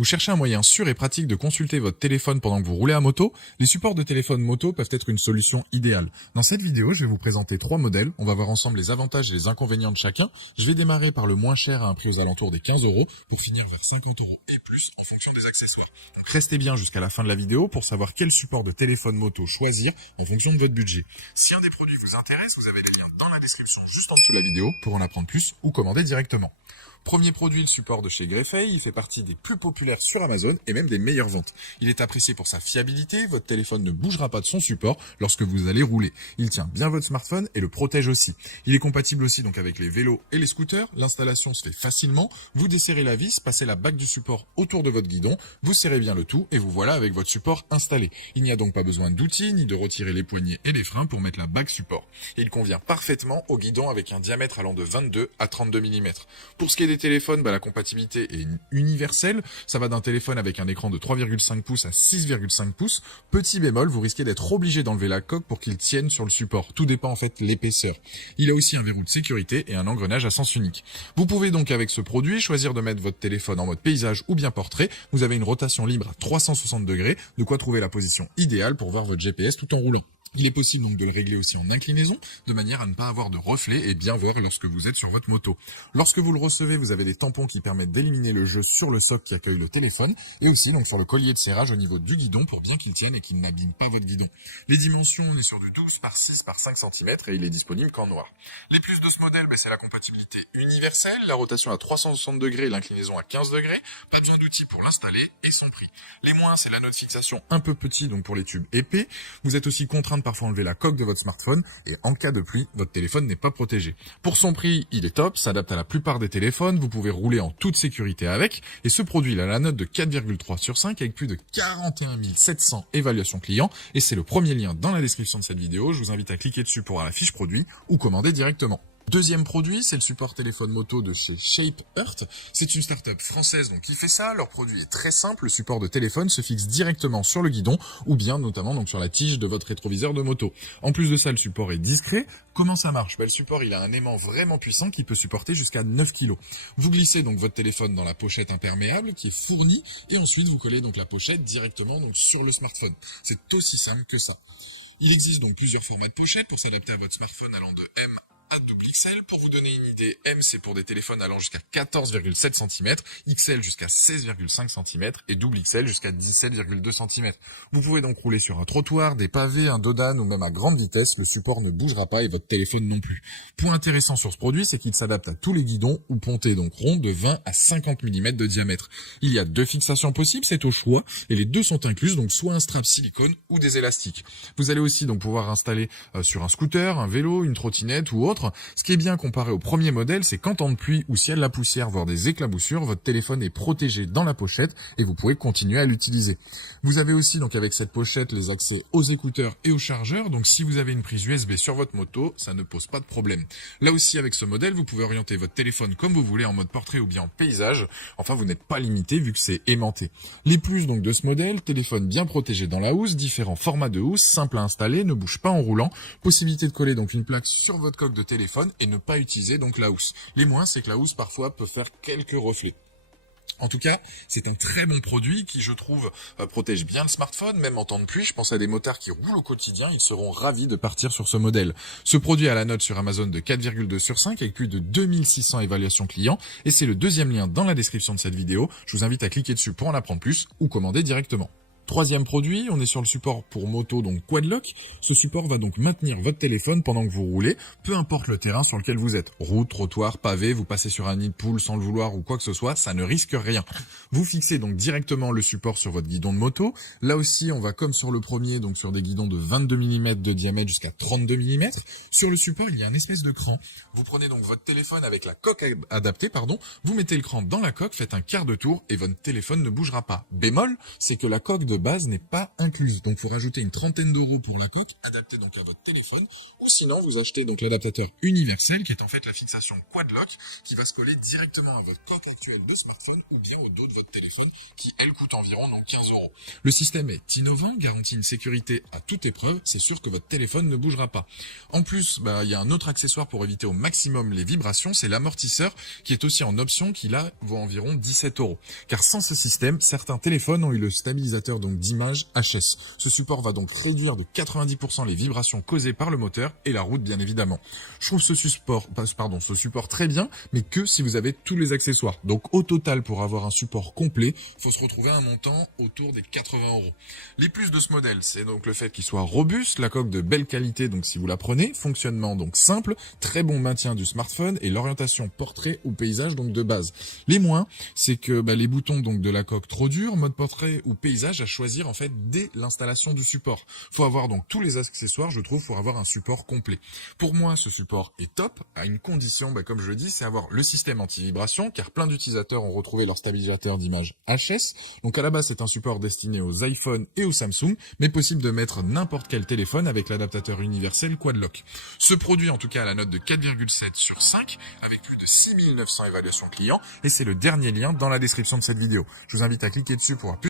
Vous cherchez un moyen sûr et pratique de consulter votre téléphone pendant que vous roulez à moto? Les supports de téléphone moto peuvent être une solution idéale. Dans cette vidéo, je vais vous présenter 3 modèles. On va voir ensemble les avantages et les inconvénients de chacun. Je vais démarrer par le moins cher à un prix aux alentours des 15 € pour finir vers 50 € et plus en fonction des accessoires. Donc restez bien jusqu'à la fin de la vidéo pour savoir quel support de téléphone moto choisir en fonction de votre budget. Si un des produits vous intéresse, vous avez les liens dans la description juste en dessous de la vidéo pour en apprendre plus ou commander directement. Premier produit, le support de chez Greffey, il fait partie des plus populaires sur Amazon et même des meilleures ventes. Il est apprécié pour sa fiabilité, votre téléphone ne bougera pas de son support lorsque vous allez rouler. Il tient bien votre smartphone et le protège aussi. Il est compatible aussi donc avec les vélos et les scooters, l'installation se fait facilement, vous desserrez la vis, passez la bague du support autour de votre guidon, vous serrez bien le tout et vous voilà avec votre support installé. Il n'y a donc pas besoin d'outils ni de retirer les poignées et les freins pour mettre la bague support. Il convient parfaitement au guidon avec un diamètre allant de 22 à 32 mm. Pour ce qui est des téléphones, la compatibilité est universelle. Ça va d'un téléphone avec un écran de 3,5 pouces à 6,5 pouces. Petit bémol, vous risquez d'être obligé d'enlever la coque pour qu'il tienne sur le support. Tout dépend en fait de l'épaisseur. Il a aussi un verrou de sécurité et un engrenage à sens unique. Vous pouvez donc avec ce produit choisir de mettre votre téléphone en mode paysage ou bien portrait. Vous avez une rotation libre à 360 degrés, de quoi trouver la position idéale pour voir votre GPS tout en roulant. Il est possible donc de le régler aussi en inclinaison, de manière à ne pas avoir de reflet et bien voir lorsque vous êtes sur votre moto. Lorsque vous le recevez, vous avez des tampons qui permettent d'éliminer le jeu sur le socle qui accueille le téléphone, et aussi donc sur le collier de serrage au niveau du guidon pour bien qu'il tienne et qu'il n'abîme pas votre guidon. Les dimensions, on est sur du 12 par 6 par 5 cm et il est disponible qu'en noir. Les plus de ce modèle, c'est la compatibilité universelle, la rotation à 360 degrés et l'inclinaison à 15 degrés, pas besoin d'outils pour l'installer et son prix. Les moins, c'est la note fixation un peu petit donc pour les tubes épais. Vous êtes aussi contraint de parfois enlever la coque de votre smartphone et en cas de pluie, votre téléphone n'est pas protégé. Pour son prix, il est top, s'adapte à la plupart des téléphones, vous pouvez rouler en toute sécurité avec et ce produit il a la note de 4,3 sur 5 avec plus de 41 700 évaluations clients et c'est le premier lien dans la description de cette vidéo. Je vous invite à cliquer dessus pour avoir la fiche produit ou commander directement. Deuxième produit, c'est le support téléphone moto de chez Shape Earth. C'est une start-up française donc qui fait ça. Leur produit est très simple. Le support de téléphone se fixe directement sur le guidon ou bien notamment donc sur la tige de votre rétroviseur de moto. En plus de ça, le support est discret. Comment ça marche? Le support, il a un aimant vraiment puissant qui peut supporter jusqu'à 9 kg. Vous glissez donc votre téléphone dans la pochette imperméable qui est fournie et ensuite vous collez donc la pochette directement donc sur le smartphone. C'est aussi simple que ça. Il existe donc plusieurs formats de pochette pour s'adapter à votre smartphone allant de M à XL. Pour vous donner une idée, M c'est pour des téléphones allant jusqu'à 14,7 cm, XL jusqu'à 16,5 cm et XL jusqu'à 17,2 cm. Vous pouvez donc rouler sur un trottoir, des pavés, un dodan ou même à grande vitesse, le support ne bougera pas et votre téléphone non plus. Point intéressant sur ce produit, c'est qu'il s'adapte à tous les guidons ou pontées donc ronds de 20 à 50 mm de diamètre. Il y a 2 fixations possibles, c'est au choix et les deux sont incluses, donc soit un strap silicone ou des élastiques. Vous allez aussi donc pouvoir installer sur un scooter, un vélo, une trottinette ou autre. Ce qui est bien comparé au premier modèle, c'est qu'en temps de pluie ou s'il y a de la poussière, voire des éclaboussures, votre téléphone est protégé dans la pochette et vous pouvez continuer à l'utiliser. Vous avez aussi donc avec cette pochette les accès aux écouteurs et aux chargeurs, donc si vous avez une prise USB sur votre moto, ça ne pose pas de problème. Là aussi avec ce modèle, vous pouvez orienter votre téléphone comme vous voulez en mode portrait ou bien en paysage, enfin vous n'êtes pas limité vu que c'est aimanté. Les plus donc de ce modèle, téléphone bien protégé dans la housse, différents formats de housse, simple à installer, ne bouge pas en roulant, possibilité de coller donc une plaque sur votre coque de téléphone et ne pas utiliser donc la housse. Les moins, c'est que la housse parfois peut faire quelques reflets. En tout cas, c'est un très bon produit qui, je trouve, protège bien le smartphone, même en temps de pluie. Je pense à des motards qui roulent au quotidien, ils seront ravis de partir sur ce modèle. Ce produit a la note sur Amazon de 4,2 sur 5 avec plus de 2600 évaluations clients et c'est le deuxième lien dans la description de cette vidéo. Je vous invite à cliquer dessus pour en apprendre plus ou commander directement. Troisième produit, on est sur le support pour moto, donc Quadlock. Ce support va donc maintenir votre téléphone pendant que vous roulez, peu importe le terrain sur lequel vous êtes. Route, trottoir, pavé, vous passez sur un nid de poule sans le vouloir ou quoi que ce soit, ça ne risque rien. Vous fixez donc directement le support sur votre guidon de moto. Là aussi, on va comme sur le premier, donc sur des guidons de 22 mm de diamètre jusqu'à 32 mm. Sur le support, il y a un espèce de cran. Vous prenez donc votre téléphone avec la coque adaptée, vous mettez le cran dans la coque, faites un quart de tour et votre téléphone ne bougera pas. Bémol, c'est que la coque de base n'est pas incluse. Donc, il faut rajouter une trentaine d'euros pour la coque, adaptée donc à votre téléphone. Ou sinon, vous achetez donc l'adaptateur universel, qui est en fait la fixation quad lock, qui va se coller directement à votre coque actuelle de smartphone ou bien au dos de votre téléphone, qui elle coûte environ donc 15 euros. Le système est innovant, garantit une sécurité à toute épreuve. C'est sûr que votre téléphone ne bougera pas. En plus, il y a un autre accessoire pour éviter au maximum les vibrations, c'est l'amortisseur, qui est aussi en option, qui là vaut environ 17 euros. Car sans ce système, certains téléphones ont eu le stabilisateur donc d'image HS. Ce support va donc réduire de 90% les vibrations causées par le moteur et la route bien évidemment. Je trouve ce support très bien, mais que si vous avez tous les accessoires. Donc au total, pour avoir un support complet, il faut se retrouver à un montant autour des 80 euros. Les plus de ce modèle, c'est donc le fait qu'il soit robuste, la coque de belle qualité, donc si vous la prenez, fonctionnement donc simple, très bon maintien du smartphone et l'orientation portrait ou paysage donc de base. Les moins, c'est que les boutons donc de la coque trop durs, mode portrait ou paysage à choisir en fait dès l'installation du support. Faut avoir donc tous les accessoires, je trouve, pour avoir un support complet. Pour moi, ce support est top, à une condition, comme je le dis, c'est avoir le système anti-vibration, car plein d'utilisateurs ont retrouvé leur stabilisateur d'image HS. Donc à la base, c'est un support destiné aux iPhone et aux Samsung, mais possible de mettre n'importe quel téléphone avec l'adaptateur universel Quad Lock. Ce produit, en tout cas, a la note de 4,7 sur 5, avec plus de 6900 évaluations clients, et c'est le dernier lien dans la description de cette vidéo. Je vous invite à cliquer dessus pour avoir plus